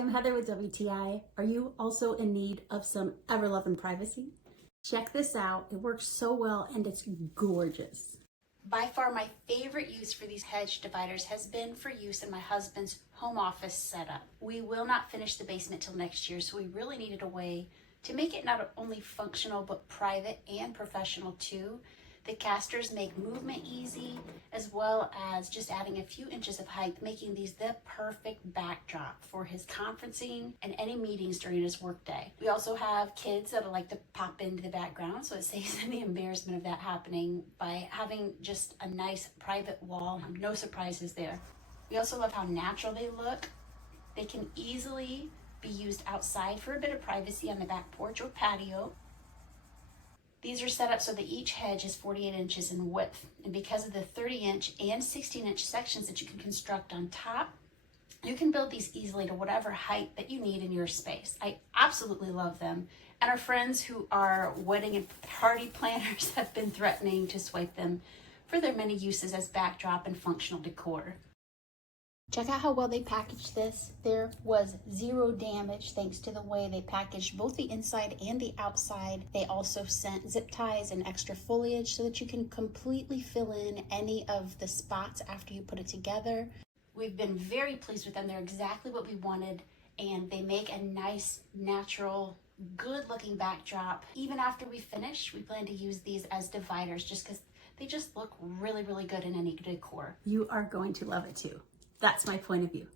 I'm Heather with WTI. Are you also in need of some ever-loving privacy? Check this out. It works so well and it's gorgeous. By far my favorite use for these Hedge dividers has been for use in my husband's home office setup. We will not finish the basement till next year, so we really needed a way to make it not only functional but private and professional too. The casters make movement easy, as well as just adding a few inches of height, making these the perfect backdrop for his conferencing and any meetings during his workday. We also have kids that like to pop into the background, so it saves any embarrassment of that happening by having just a nice private wall. No surprises there. We also love how natural they look. They can easily be used outside for a bit of privacy on the back porch or patio. These are set up so that each hedge is 48 inches in width, and because of the 30-inch and 16-inch sections that you can construct on top, you can build these easily to whatever height that you need in your space. I absolutely love them, and our friends who are wedding and party planners have been threatening to swipe them for their many uses as backdrop and functional decor. Check out how well they packaged this. There was zero damage thanks to the way they packaged both the inside and the outside. They also sent zip ties and extra foliage so that you can completely fill in any of the spots after you put it together. We've been very pleased with them. They're exactly what we wanted, and they make a nice, natural, good-looking backdrop. Even after we finish, we plan to use these as dividers just because they just look really, really good in any decor. You are going to love it too. That's my point of view.